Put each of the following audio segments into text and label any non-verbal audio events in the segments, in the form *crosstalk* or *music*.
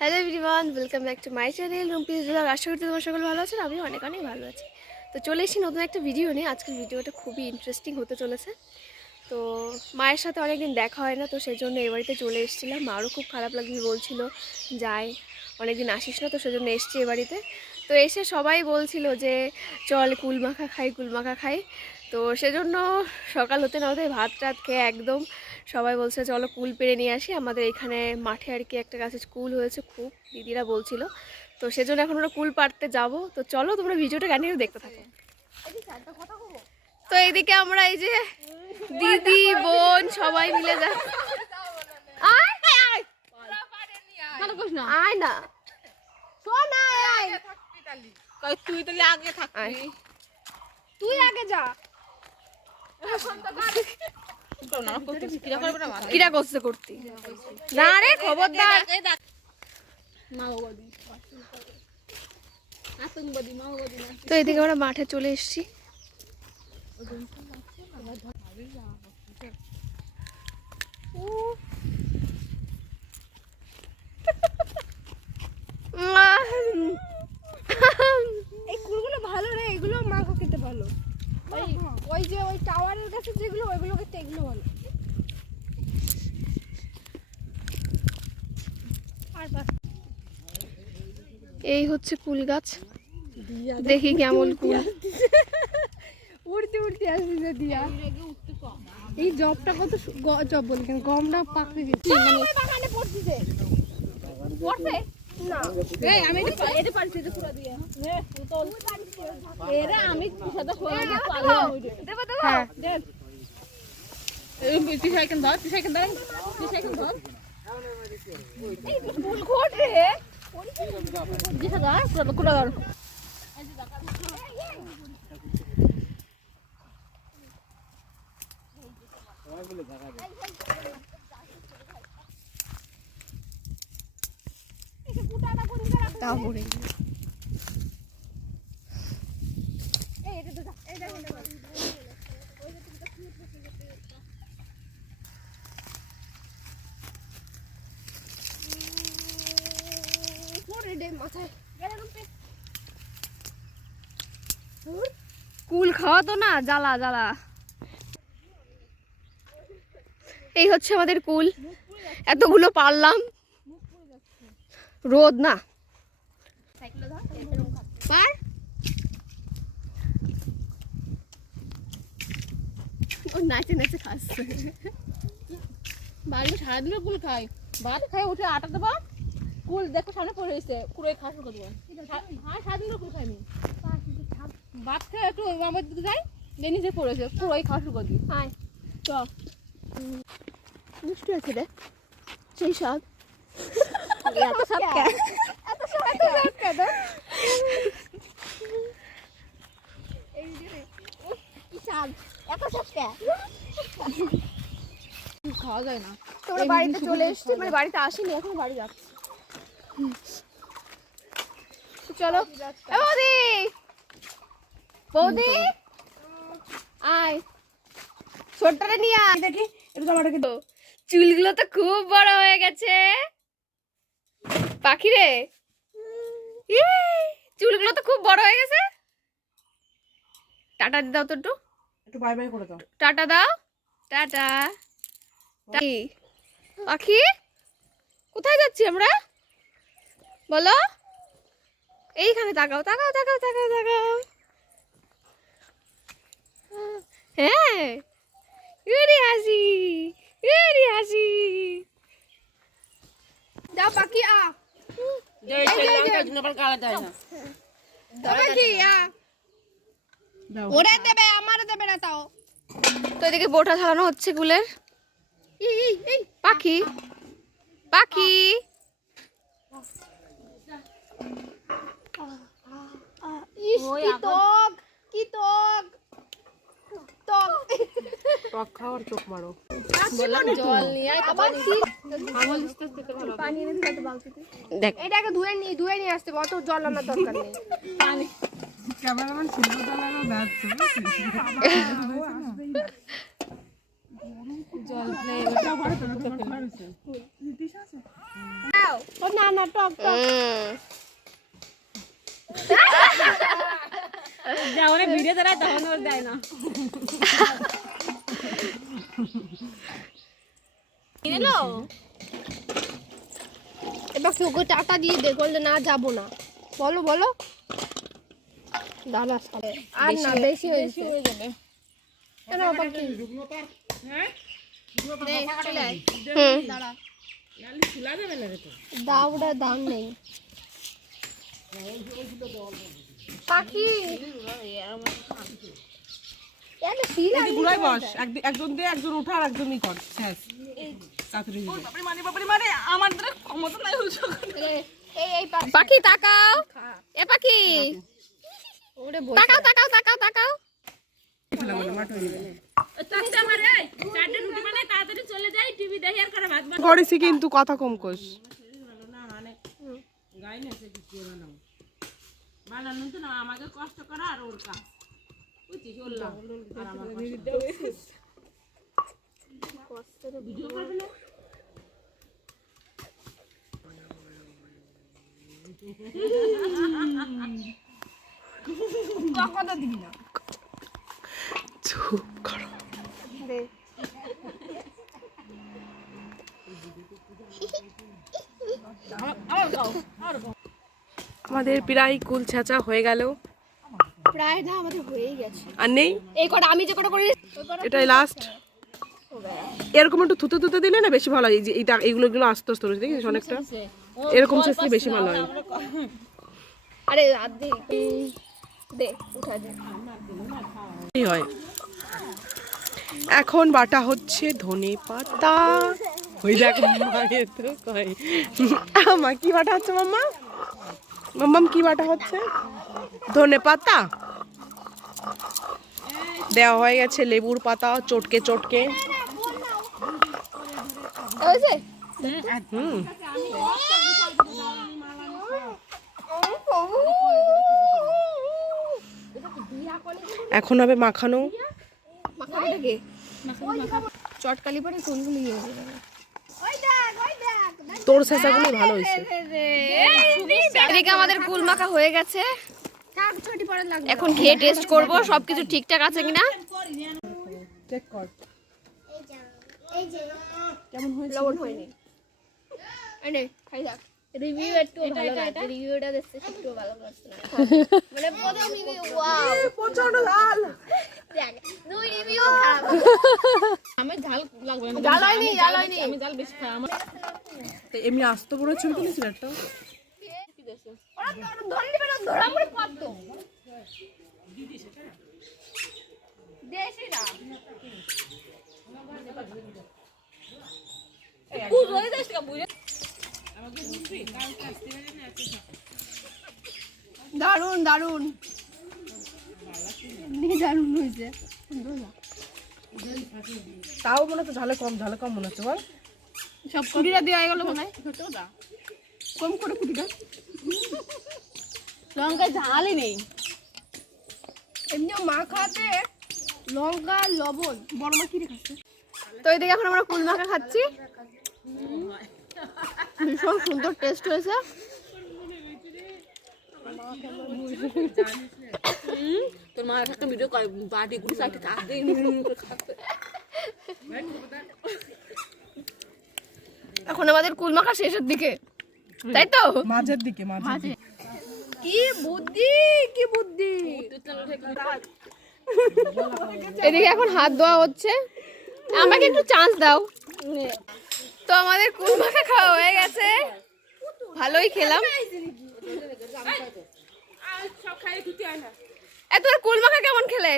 Hello everyone welcome back to my channel রুমপিস vlog আশা তোমার সকল ভালো আছেন আমি অনেক অনেক ভালো আছি। তো চলে এসেছি নতুন একটা ভিডিও নিয়ে। আজকের ভিডিওটা খুবই ইন্টারেস্টিং হতে চলেছে। তো মায়ের সাথে অনেকদিন দেখা হয় না, তো সেই জন্য এ বাড়িতে চলে এসেছিলাম। মারও খুব খারাপ লাগবে বলছিল, যাই, অনেকদিন আসিস না, তো সেজন্য এসছি এ বাড়িতে। তো এসে সবাই বলছিল যে, চল কুলমাখা খাই কুল মাখা খাই। তো সেজন্য সকাল হতে না হতে ভাত টাত খেয়ে একদম সবাই বলছে চলো কুল পেরে নিয়ে আসি। আমাদের এখানে মাঠে আর কি একটা গাছে কুল হয়েছে খুব দিদিরা বলছিল। তো সেজন্য এখন আমরা কুল পাড়তে যাব। তো চলো তোমরা ভিডিওটা কন্টিনিউ দেখতে থাকো। তো এইদিকে আমরা এই যে দিদি বোন সবাই মিলে যা আয়! না। তাহলে আগে তুই আগে যা। তো এদিকে আমরা মাঠে চলে এসেছি কুলগুলো ভালো রে এগুলো মাখো খেতে ভালো ওই ওই যে ওই টাওয়ারের কাছে যেগুলো ওইগুলো খেতে এগুলো ভালো আর বাস এই হচ্ছে কুল গাছ। দেখি কেমন কুল। উড়তে উড়তে আসছে দিয়া। এই জবটা কত জব বলি কেন? গমটা পাকড়ে গেছে। বাগানে পড়তিছে পড়ছে? না। এই আমি এটা পা- এটা পারছি এটা পুরো দিয়ে। এরা আমি সাদা সোয়া দিয়ে পারলাম দেব দেব তুই সাইকেল ধর তুই সাইকেল ধর তুই ধর তাও পড়ে এই এটা তো এই দেখেন পড়ে দে মাথায় কুল খাওয়া তো না, জ্বালা জ্বালা। এই হচ্ছে আমাদের কুল। এতগুলো পারলাম। রোদ না। পার। ও নাচে নাচে খাচ্ছে। বাড়ি সারাদিন কুল খাই ভাত খাই উঠে আটা দেবো। কুল দেখো সামনে পড়ে এসছে কুড়ে খাস করে দেবো। হ্যাঁ সারাদিন কুল খাইনি। ভাত খেয়ে একটু আমার দিকে যাই যে নিচে পড়েছে কুড়াই খাওয়া শুরু করে দিই। আয় চ। মিষ্টি আছে রে। সেই সব এত সব এত কেন? এই যে কি স্বাদ। এত সব কে? খাওয়া যায় না। তোমরা বাড়িতে চলে এসছি মানে বাড়িতে আসিনি এখন বাড়ি যাচ্ছি। চলো। বৌদি! বৌদি! আয়। ছোট্টটা নিয়ে আয়। দেখি তো আমাকে তো চুলগুলো তো খুব বড় হয়ে গেছে। পাখি রে ইয়ে, চুলগুলো তো খুব বড় হয়ে গেছে। টাটা দাও তো একটু। একটু বাই বাই করে দাও। টাটা দাও। টাটা। পাখি? কোথায় যাচ্ছি আমরা? বলো। এইখানে তাকাও তাকাও তাকাও তাকাও তাকাও। হ্যাঁ। ইউরি হাসি ইউরি হাসি যাও পাখি আ। পাখি দেবে আমার দেবে না তাও। তো এদিকে বোটা ছাড়ানো হচ্ছে গুলের পাখি পাখি। কি টক কি টক টক টক খাওয়ার চোখ মারো জল নিয়ে আবার পানি এনে দিলে বালতিতে দেখ এটাকে ধুয়ে নিয়ে ধুয়ে নিয়ে আসতে অত জল আনার দরকার নেই ক্যামেরাম্যান ছিল দাঁড়ানো যাচ্ছে জল নেই ও না না টক টক যাওয়ারে ভিডিও দাঁড়ায় তখন ওর দেয় না। এবার ওকে টাটা দিয়ে দে বললে না যাব না। বলো বলো। দাদা সাথে। আর না বেশি হয়েছে কেন আবার কি। হুম। দাউটা দাম নেই। পাখি। বস। একজন দিয়ে উঠা আর কর। শেষ। মানে মানে পাখি। তাকাও। এ পাখি। তাকাও তাকাও তাকাও তাকাও। করেছি কিন্তু কথা কম কোস আমাকে কষ্ট করা আর ওর কাজ। বুঝছিস ওর লাভ। আর আমার ভিডিও করবে না? চুপ করো। দে। আমাদের প্রায় কুল ছেঁচা হয়ে গেল। প্রায় না আমাদের হয়েই গেছে। আর নেই? এই কটা আমি যে কটা করি এটাই লাস্ট এরকম একটু থুতে থুতে দিলে না বেশি ভালো হয় যে এইটা এইগুলো এগুলো আস্তে আস্তে রয়েছে দেখিস অনেকটা? এরকম শেষে বেশি ভালো হয় আরে দে। দে উঠা দে। হয়? এখন বাটা হচ্ছে ধনে পাতা। ওই দেখ মায়ের তো কয়। আমা কি বাটা হচ্ছে মাম্মা? মাম্মাম কি বাটা হচ্ছে? ধনে পাতা? দেওয়া হয়ে গেছে লেবুর পাতা চটকে চটকে। হুম। এখন হবে মাখানো। চটকালি পরে কোনগুলো তোর শেষাগুলো ভালো হয়েছে। এদিকে আমাদের কুল মাখা হয়ে গেছে। এখন খেয়ে টেস্ট করব সবকিছু ঠিকঠাক আছে কিনা। লবণ হয়নি। খাই থাক রিভিউ একটু ভালো লাগছে রিভিউটা দেখতে একটু ভালো লাগছে না। *laughs* মানে প্রথম রিভিউ ওয়াও প্রচণ্ড ঝাল। দুই রিভিউ খারাপ আমি ঝাল লাগবে না। জাল হয়নি জাল হয়নি। আমি ঝাল বেশি খাই আমার এমনি আস্ত বড় ছবি তুলেছিল একটা দারুণ দারুণ দারুণ হয়েছে। তাও মনে হচ্ছে ঝালে কম ঝালে কম মনে হচ্ছে বল। সব কুড়িটা দেওয়া গেল মনে হয়। কম করে কুড়িটা। লঙ্কা ঝালই নেই। এমনিও মা খাতে লঙ্কা লবণ। বড় মা কি রেখাচ্ছে তো এদিকে এখন আমরা কুল মাখা খাচ্ছি। ভীষণ সুন্দর টেস্ট হয়েছে। তোর মা একটা ভিডিও করে বাটি গুলি সাইডে কাজ দিয়ে এখন আমাদের কুল মাখা শেষের দিকে। তাই তো? মাঝের দিকে মাঝে। কি বুদ্ধি কি বুদ্ধি? এদিকে এখন হাত ধোয়া হচ্ছে। আমাকে একটু চান্স দাও। তো আমাদের কুল মাখা খাওয়া হয়ে গেছে। ভালোই খেলাম। এ তোর কুল মাখা কেমন খেলে?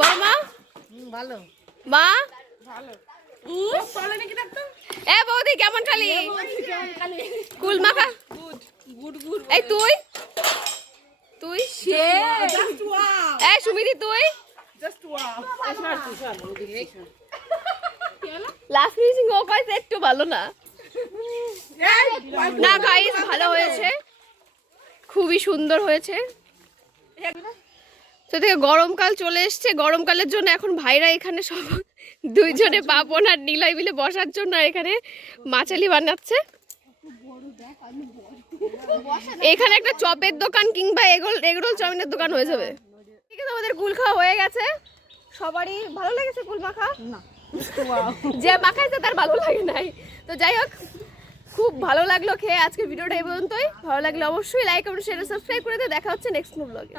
বল মা। ভালো। মা? এ বৌদি কেমন খালি কুল মাখা। এই তুই? তুই? এই সুমিদি তুই? লাস্ট ফিনিশিং ও কয়েছে একটু ভালো না। না গাইস ভালো হয়েছে। খুবই সুন্দর হয়েছে। তো থেকে গরমকাল চলে এসছে। গরমকালের জন্য এখন ভাইরা এখানে সব দুইজনে বাপন আর নিলয় মিলে বসার জন্য এখানে মাছালি বানাচ্ছে। এখানে একটা চপের দোকান কিংবা এগোল এগরোল চাউমিনের দোকান হয়ে যাবে। ঠিক আছে আমাদের কুল খাওয়া হয়ে গেছে। সবারই ভালো লেগেছে কুল মাখা? *laughs* যে মাখাইছে তার ভালো লাগে নাই। তো যাই হোক খুব ভালো লাগল খেয়ে আজকের ভিডিওটা এই পর্যন্তই। ভালো লাগলে অবশ্যই লাইক কমেন্ট শেয়ার সাবস্ক্রাইব করে দিয়ে দেখা হচ্ছে নেক্সট ব্লগে